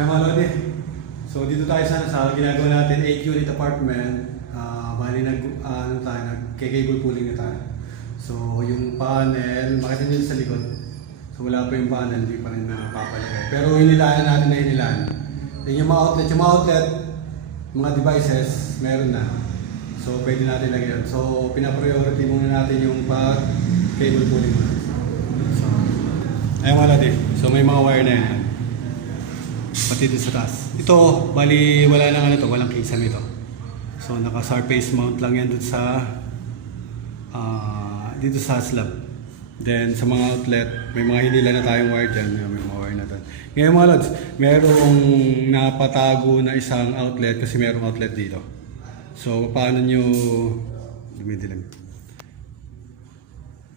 Kaya mga Lodi, so dito tayo sa ginagawa natin, 8-unit apartment. Bali nag-cable pooling na tayo. So yung panel, makita nyo sa likod. So wala pa yung panel, hindi pa rin napapalagay. Pero hinilaan natin na hinilaan. Then yung mga outlet, mga devices, meron na. So pwede natin lagyan. So pinapriority muna natin yung pag-cable pooling muna. So, ayun mga Lodi, so may mga wire na yan. Pati dito sa taas. Ito, bali wala nang walang kisame ito. So naka-surface mount lang yan dito sa slab. Then sa mga outlet, may mga hinila na tayong wire dyan. May mga wire na doon. Ngayon mga lods, merong napatago na isang outlet kasi merong outlet dito. So paano nyo dumidilim?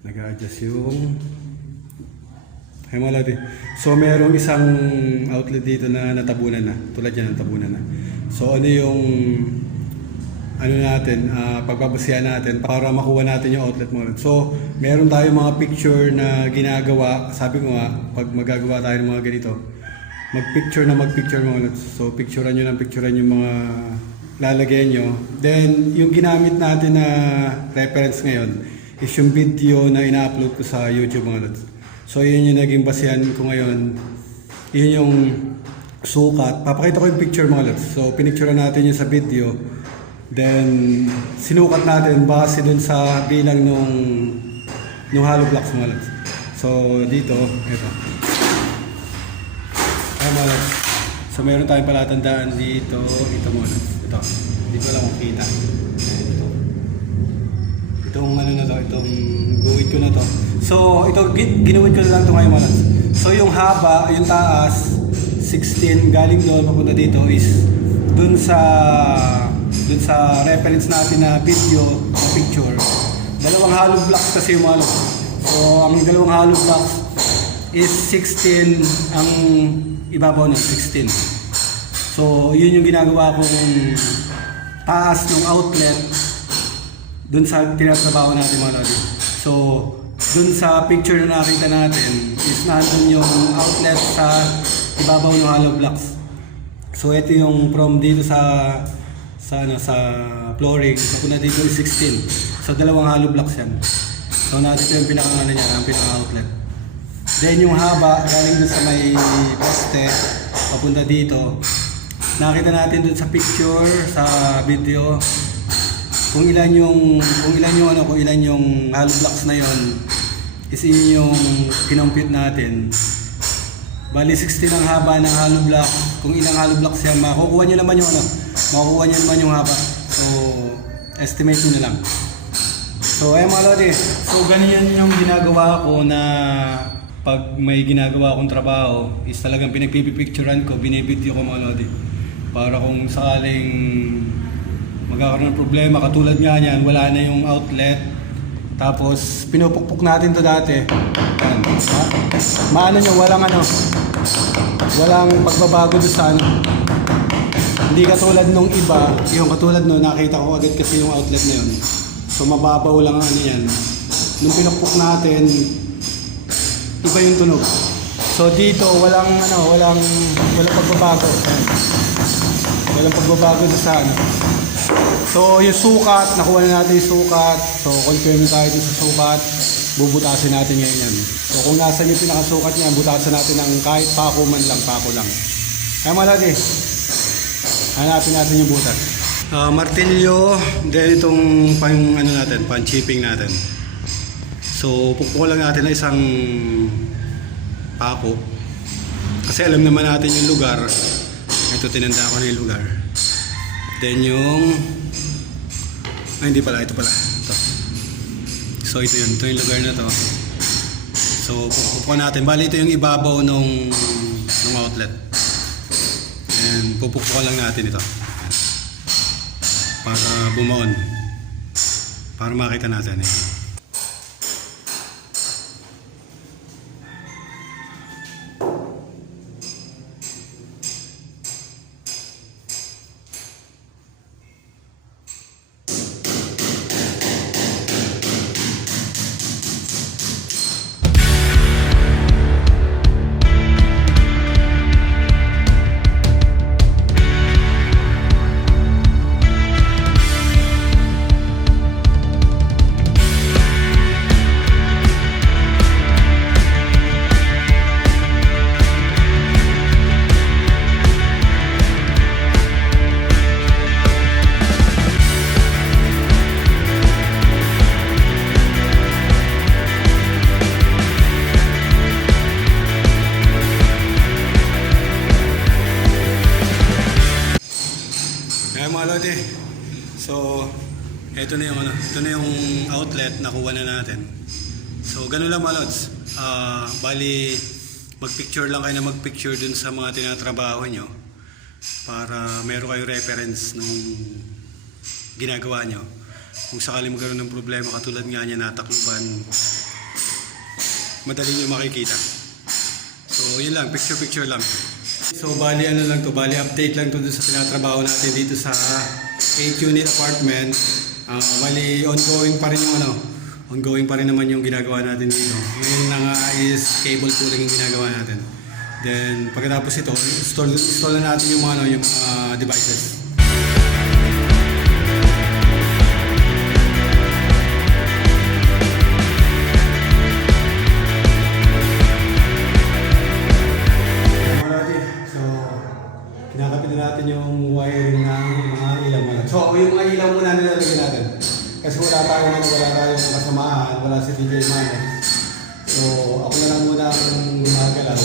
Nag-adjust yung ay mga lods. So merong isang outlet dito na natabunan na. Tulad yan, natabunan na. So ano yung pagbabasihan natin para makuha natin yung outlet mo. So, meron tayong mga picture na ginagawa. Sabi ko nga, pag magagawa tayo ng mga ganito, mag-picture mga lods. So, picturean yung mga lalagyan nyo. Then, yung ginamit natin na reference ngayon is yung video na ina-upload ko sa YouTube mga lods. So, yun yung naging basihan ko ngayon. Yun yung sukat. Papakita ko yung picture mga lods. So, pinicturean natin yung sa video. Then, sinukat natin base dun sa bilang nung hollow blocks mga lods. So, dito, ito. Ay mga lods. So, meron tayong palatandaan dito. Ito mga lods. Ito. Hindi ko lang makita. Ito. Itong na to. Itong guhit ko na to. So, ito, ginuhit ko na lang ito ngayon mga lods. So, yung haba, yung taas, 16 galing doon, papunta dito is dun sa reference natin na video, na picture. Dalawang hollow blocks kasi yung mga lods. So, ang dalawang hollow blocks is 16 ang ibabaw ng 16. So, yun yung ginagawa kong taas ng outlet dun sa tinatrabaho natin mga lods. So, dun sa picture na nakita natin is nandun yung outlet sa ibabaw ng hollow blocks. So, ito yung from dito sa flooring, napunta dito is 16. So, dalawang hollow blocks yan. So, nandito yung ang pinaka-outlet. Then, yung haba, galing dun sa may poste, papunta dito. Nakita natin dun sa picture, sa video, kung ilan yung hollow blocks na yon is yung kinompute natin. Bali 16 ang haba ng hollow block. Kung ilang hollow blocks yan, makukuha nyo naman yung haba. So, estimate nyo na lang. So, ayun mga lodi. So, ganyan yung ginagawa ko na pag may ginagawa akong trabaho is talagang pinagpipicturean ko, binibideo ko mga lodi. Para kung sakaling magkakaroon ng problema, katulad nga yan, wala na yung outlet. Tapos, pinupukpuk natin to dati. Yan. Maano nyo, walang pagbabago doon sa Hindi katulad nung iba, yung katulad no, nakita ko agad kasi yung outlet na yun. So mababaw lang yan. Nung pinukpok natin, iba yung tunog. So dito walang pagbabago. Walang pagbabago doon sa So yung sukat, nakuha na natin yung sukat. So confirm tayo dito sa sukat. Bubutasin natin ngayon yan. So kung nasan yung pinakasukat niya, butasan natin ng kahit pako lang. Ay mga lodi, hanapin natin yung butas. Martilyo, then itong pan-chipping natin. So pukpukan lang natin na isang pako. Kasi alam naman natin yung lugar. Ito tinanda ko na yung lugar. Then yung ito pala. Ito. So ito yung lugar na to. So pupukuan natin. Bali ito yung ibabaw ng outlet. And pupukuan lang natin ito. Para bumaon. Para makita natin. Kaya mga lodi, so ito na yung ito na yung outlet na kuha na natin. So ganun lang mga lods. Bali magpicture lang kayo na magpicture dun sa mga tinatrabaho nyo para meron kayo reference nung ginagawa nyo. Kung sakali magkaroon ng problema katulad nga niya natakluban, madali nyo makikita. So yun lang, picture lang. So bali ano lang to, bali update lang to dun sa tinatrabaho natin dito sa 8 unit apartment. Bali ongoing pa rin yung ongoing pa rin naman yung ginagawa natin dito. Ngayon na nga is cable pulling yung ginagawa natin. Then pagkatapos ito, install na natin yung mga devices. Kinakapit na natin yung wiring ng mga ilaw muna. So, yung mga ilaw muna nilalagyan natin. Kasi wala tayong kasamaan, wala si DJ Manex. So, ako na lang muna ang gumagalaw.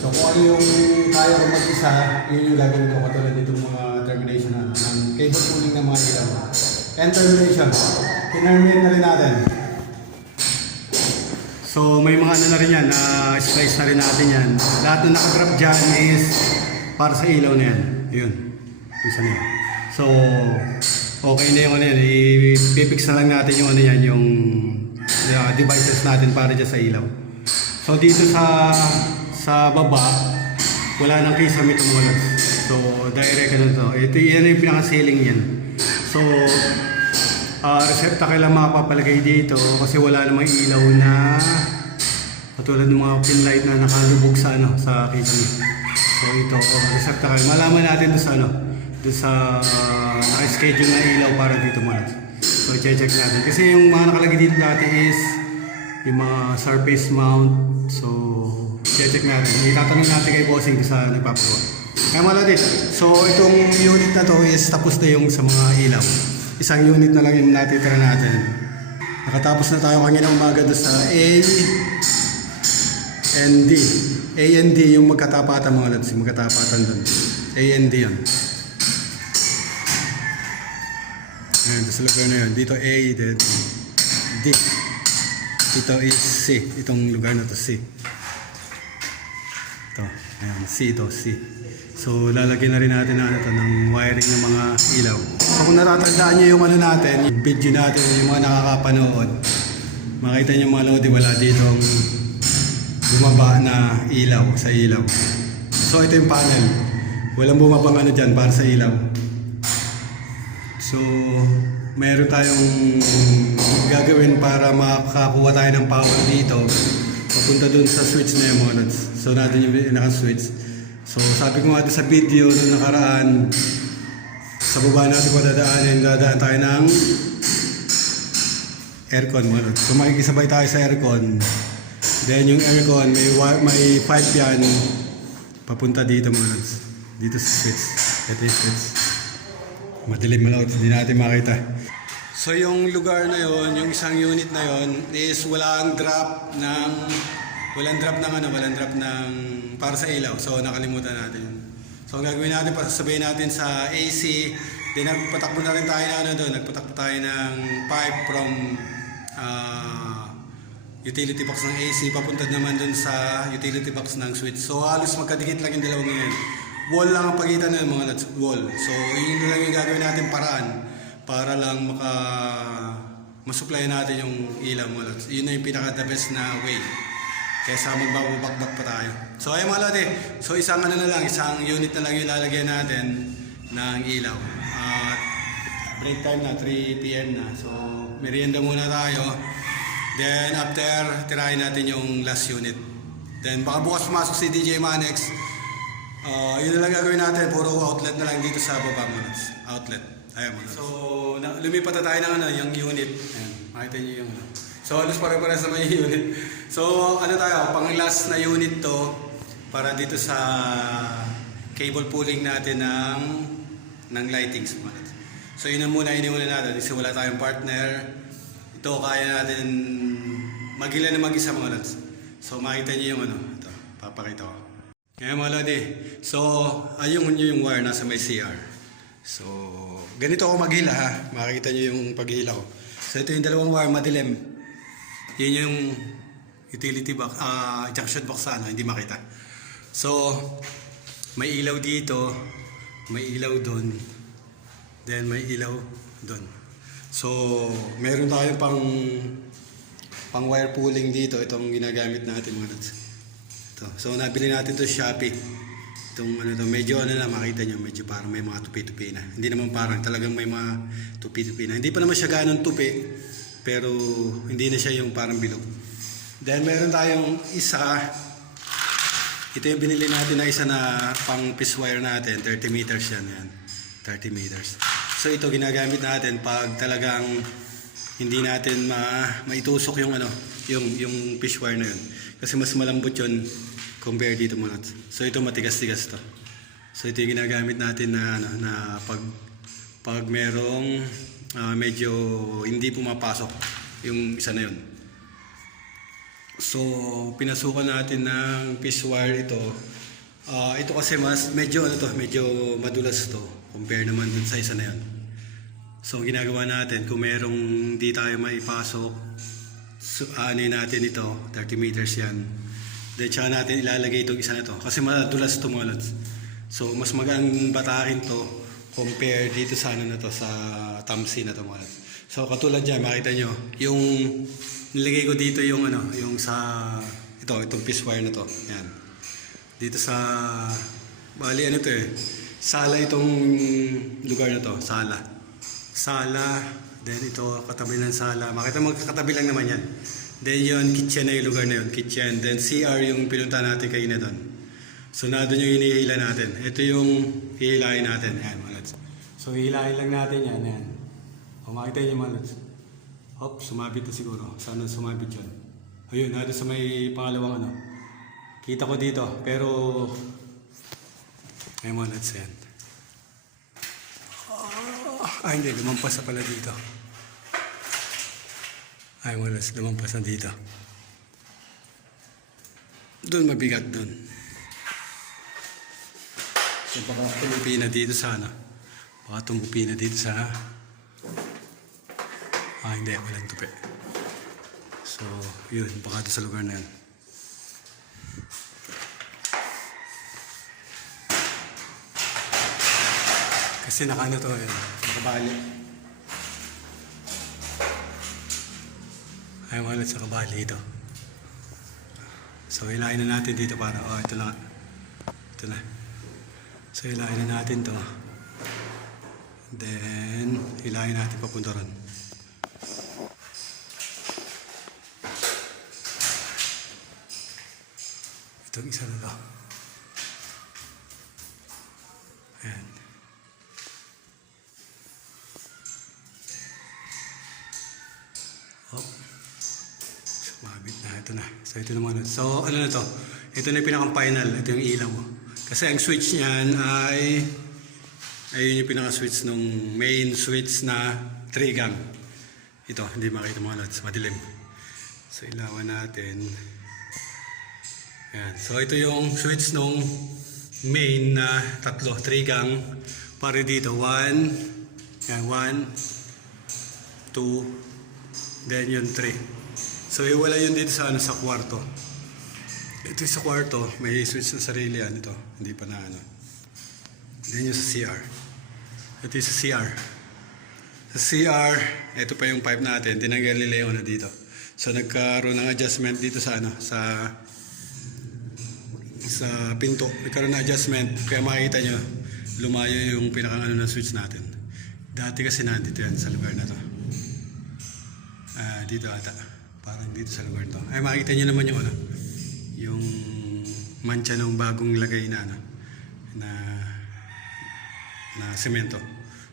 So, kung ano yung kaya ko mag-isa, yun yung gagawin ko katulad itong mga termination ng cable pulling ng mga ilaw. And termination. Kinarmin na rin natin. So, may mga ano na rin yan, splice na rin natin yan. Lahat na nakagrab dyan is para sa ilaw na yan. Yun. Isa na yan. So, okay na yung ano yan. I-fix na lang natin yung ano yan, yung devices natin para dyan sa ilaw. So, dito sa baba, wala nang kisame itong mga lods. So, direct na to. Ito yan yung pinaka-ceiling yan. So, receptacle lang makapapalagay dito kasi wala namang ilaw na katulad ng mga pin light na nakalubog sa kisame. So ito, receptacle. Malaman natin doon sa naka-schedule na ilaw para dito mga lods. So check natin. Kasi yung mga nakalagay dito dati is yung mga surface mount. So check natin. Itatanong natin kay bossing sa nagpapagawa. Kaya mga lods, so itong unit na to is tapos na yung sa mga ilaw. Isang unit na lang yung natitira natin. Nakatapos na tayo kanina umaga doon sa A and D. A and D yung magkatapatan mga lods, magkatapatan doon. A and D yan. Ayan, sa lugar na yun. Dito A, then D. Ito is C. Itong lugar na to C. Ito. Ayan, C ito, C. So lalagyan na rin natin ng wiring ng mga ilaw. So kung natatandaan nyo yung natin, yung video natin, yung mga nakakapanood, makita nyo mga lodi, wala ditong bumaba na ilaw sa ilaw. So ito yung panel. Walang bumabang dyan para sa ilaw. So meron tayong gagawin para makakuha tayo ng power dito. Papunta dun sa switch na yung mga lods. So natin yung naka-switch. So sabi ko nga sa video nung nakaraan, sa baba natin pa dadaan tayo ng aircon mga lods. So makikisabay tayo sa aircon. Then yung aircon, may pipe yan papunta dito mga lods. Dito sa switch. Ito yung switch. Madilim mga lods, hindi natin makita. So yung lugar na yon, yung isang unit na yon is walang drop ng para sa ilaw. So nakalimutan natin yun. So ang gagawin natin, pasasabayin natin sa AC. Then nagpatakbo na rin tayo nagpatakbo tayo ng pipe from utility box ng AC papunta naman dun sa utility box ng switch. So halos magkadikit lang yung dalawang ngayon. Wall lang ang pagitan ng mga lods, wall. So yun lang yung gagawin natin paraan para lang masupply natin yung ilaw mga lods. Yun na yung pinaka the best na way kaysa magbabakbak pa tayo. So ayun mga lodi, so isang isang unit na lang yung lalagyan natin ng ilaw. Break time na, 3 PM na. So merienda muna tayo. Then after, tirahin natin yung last unit. Then baka bukas pumasok si DJ Manex. Yun na lang gagawin natin, puro outlet na lang dito sa baba mga lods. Outlet. Ayun mga lods. So lumipat na tayo ng yung unit. Ayan, makita nyo yung So halos pare-pare sa may unit. So tayo, pang last na unit to para dito sa cable pulling natin ng lightings. So yun na muna, iniuna natin kasi wala tayong partner. Ito kaya natin mag-ila na mag-isa mga lods. So makita niyo yung ito, papakita ko. Ngayon mga lodi, so ayun yung wire nasa may CR. So, ganito ako maghila ha. Makikita nyo yung paghila ko. So, ito yung dalawang wire, madilim. Yun yung utility box, junction box sana, hindi makita. So, may ilaw dito, may ilaw doon, then may ilaw doon. So, meron tayo pang wire pooling dito. Itong ginagamit natin mga nuts. Ito. So, nabili natin to sa Shopee. Itong ano to, medyo ano na makita nyo, medyo parang may mga tupi-tupi na. Hindi naman parang talagang may mga tupi-tupi na. Hindi pa naman siya ganun tupi, pero hindi na siya yung parang bilog. Then meron tayong isa. Ito yung binili natin na isa na pang piece wire natin, 30 meters yan. 30 meters. So ito ginagamit natin pag talagang hindi natin maitusok yung yung fish wire na yun. Kasi mas malambot yun compare dito muna. So ito matigas-tigas to. So ito yung ginagamit natin na pag merong medyo hindi pumapasok yung isa na yun. So pinasukan natin ng fish wire ito. Ito kasi medyo madulas to compare naman dun sa isa na yun. So ang ginagawa natin kung merong di tayo maipasok, so, natin ito 30 meters yan. Then tsaka natin ilalagay itong isa na to kasi madulas to mga lods. So mas magaan batakin to compare dito sa na to sa tamsi na to mga lods. So katulad dyan makita nyo yung nilagay ko dito yung yung sa itong piece wire na to. Yan. Dito sa bali to sala itong lugar na to, sala, then ito katabi ng sala, makita magkakatabi lang naman yan. Then yun, kitchen na yung lugar na yun, kitchen, then CR yung pinunta natin kayo na doon. So na doon yung hinihila natin, ito yung hihilahin natin, yan mga lods. So hihilahin lang natin yan. O makita nyo mga lods, hop, sumabit na siguro, sana sumabit yun. Ayun, natin sa may pangalawang kita ko dito, pero ay mga lods yan. Hindi, lumampas na pala dito. Ay mga lods, lumampas na dito. Doon mabigat doon. So baka tumupi na dito sa baka tumupi na dito sa hindi, walang tupi. So yun, baka doon sa lugar na yun. Kasi nakano to yun, nakabali. Ay mga lods, nakabali ito. So hilahin na natin dito para, ito na. Ito na. So hilahin na natin to. Then, hilahin natin papunta ron. Itong isa na to. Ayan. Sumabit na, ito na. So ito naman. So ano na to? Ito na yung pinakang final. Ito yung ilaw. Kasi ang switch niyan ayun yung pinaka-switch nung main switch na 3 gang. Ito, hindi makita mga lods. Madilim. So ilawan natin. Ayan. So ito yung switch nung main na 3 gang. Para dito. 1, 2, then yun 3. So iwala yun dito sa sa kwarto. Ito sa kwarto, may switch na sarili yan ito. Hindi pa na Then yung sa CR. Ito yung sa CR. Sa CR, ito pa yung pipe natin. Tinanggal nila yung dito. So nagkaroon ng adjustment dito sa sa pinto. Nagkaroon ng adjustment. Kaya makikita nyo, lumayo yung pinakang ng switch natin. Dati kasi nandito yan sa lugar na to. Dito ata. Parang dito sa lugar to. Ay makikita nyo naman yung yung mancha ng bagong lagay na semento.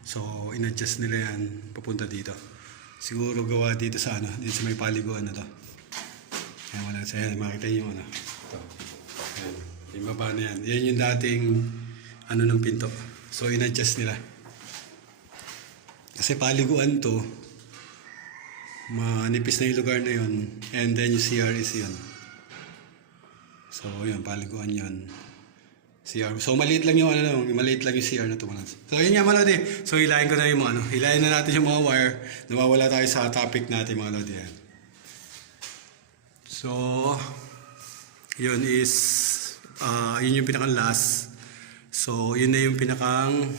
So in-adjust nila yan papunta dito. Siguro gawa dito sa dito sa may paliguan na to. Ayan, wala sa makikita nyo yung ito. Ayan, yung baba na yan. Yan yung dating ng pinto. So in-adjust nila. Kasi paliguan to, manipis na yung lugar na yun, and then yung CR is yun. So yun, paliguan yun. CR. So maliit lang yung maliit lang yung CR na to. So yun nga mga lodi. So hilahin ko na yung mga hilahin na natin yung mga wire. Nawawala tayo sa topic natin mga lodi. Yan. So yun is yun yung pinakang last. So yun na yung pinakang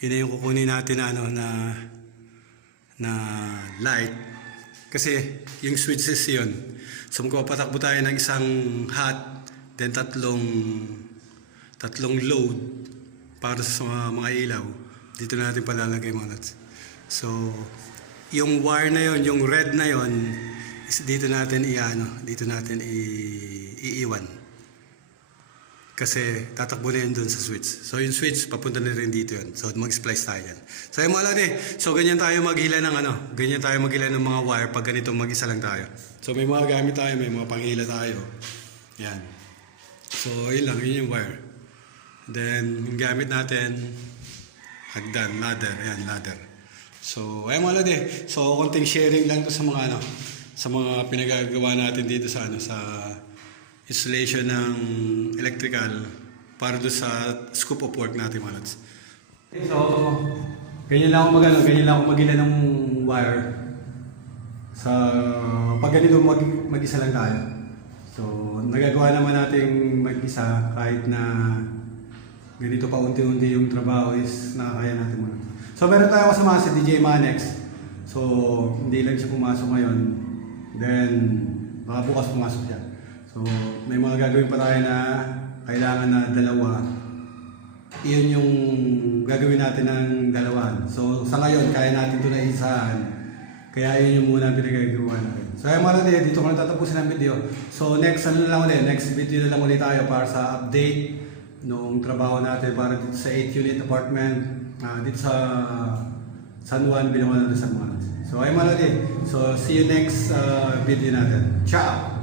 yun na yung kukunin natin na light. Kasi yung switches yun. So magpapatakbo tayo ng isang hot, then tatlong load para sa mga ilaw. Dito na natin palalagay mga lods. So, yung wire na yon, yung red na yon, is dito natin iiwan. Kasi tatakbo na yun dun sa switch. So, yung switch, papunta na rin dito yun. So, mag-splice tayo yan. So, yung mga lodi, so ganyan tayo maghila ng mga wire pag ganito mag-isa lang tayo. So, may mga gamit tayo, may mga panghila tayo. Yan. So, yun lang, yun yung wire. Then, yung gamit natin, hagdan, ladder. Ayan, ladder. So, ayun mga lodi. So, konting sharing lang to sa mga sa mga pinagagawa natin dito sa installation ng electrical para do sa scope of work natin mga lods. So, ganyan lang ako magila ng wire. Sa pag ganito mag-isa lang tayo. So, nagagawa naman nating mag-isa kahit na ganito pa unti-unti yung trabaho is nakakaya natin muna. So meron tayo kasama si DJ Manex. So hindi lang siya pumasok ngayon. Then baka bukas pumasok siya. So may mga gagawin pa tayo na kailangan na dalawa. Iyon yung gagawin natin ng dalawa. So sa ngayon kaya natin ito na isahan. Kaya yun yung muna pinagagawa natin. So ayun mga lodi, dito ko na tatapusin ang video. So next video na lang ulit tayo para sa update noong trabaho natin para dito sa 8-unit apartment dito sa San Juan, Binangonan, San Juan. So ayun mga lodi. So see you next video natin. Ciao!